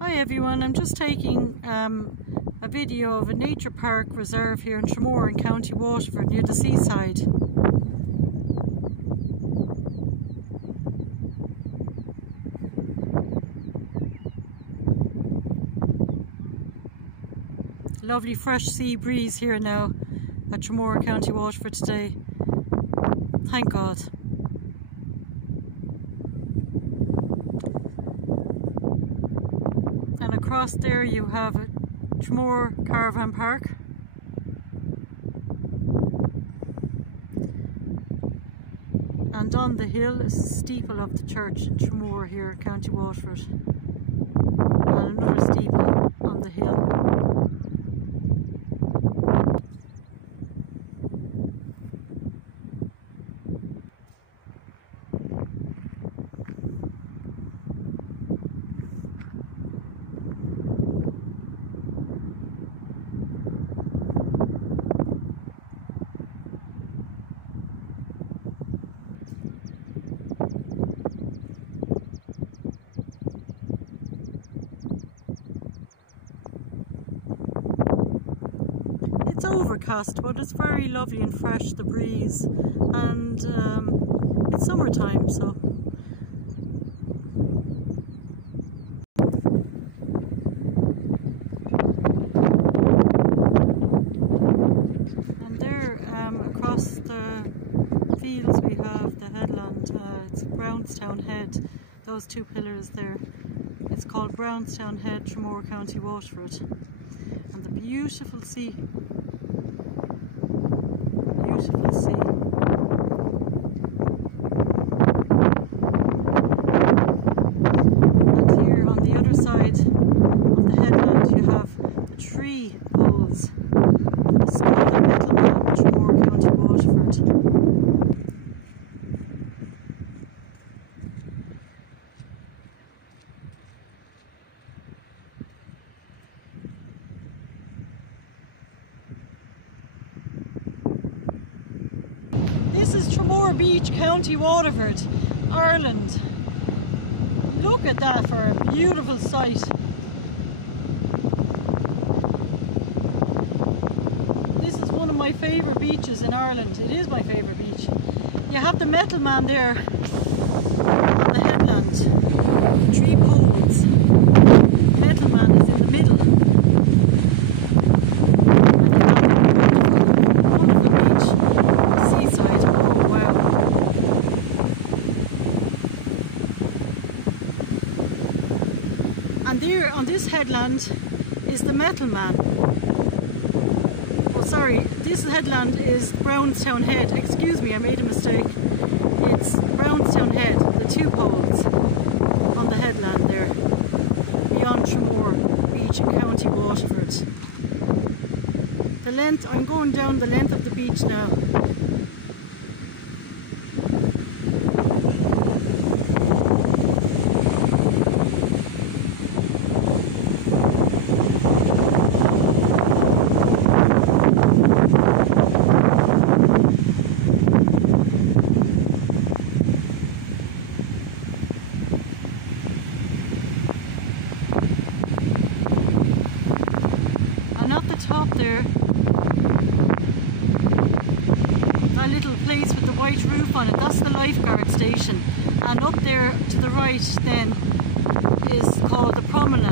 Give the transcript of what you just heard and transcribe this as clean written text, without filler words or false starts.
Hi everyone, I'm just taking a video of a nature park reserve here in Tramore in County Waterford near the seaside. Lovely fresh sea breeze here now at Tramore, County Waterford today. Thank God. And across there you have a Tramore Caravan Park. And on the hill is the steeple of the church in Tramore here, County Waterford. And another steeple on the hill. It's overcast, but it's very lovely and fresh, the breeze, and it's summertime, so. And there, across the fields we have the headland, it's Brownstown Head, those two pillars there. It's called Brownstown Head, Tramore, County Waterford. And the beautiful sea. Beautiful sea. And here on the other side of the headland you have the tree poles. It's called the Metal Man, Tramore, County Waterford. This is Tramore Beach, County Waterford, Ireland. Look at that for a beautiful sight. This is one of my favourite beaches in Ireland. It is my favourite beach. You have the Metal Man there on the headland. Tree poles. Metal Man is in the middle. And there on this headland is the Metal Man. Oh sorry, this headland is Brownstown Head. Excuse me, I made a mistake. It's Brownstown Head, the two poles on the headland there, beyond Tramore Beach in County Waterford. The length, I'm going down the length of the beach now. At the top there, a little place with the white roof on it, that's the lifeguard station, and up there to the right then is called the promenade.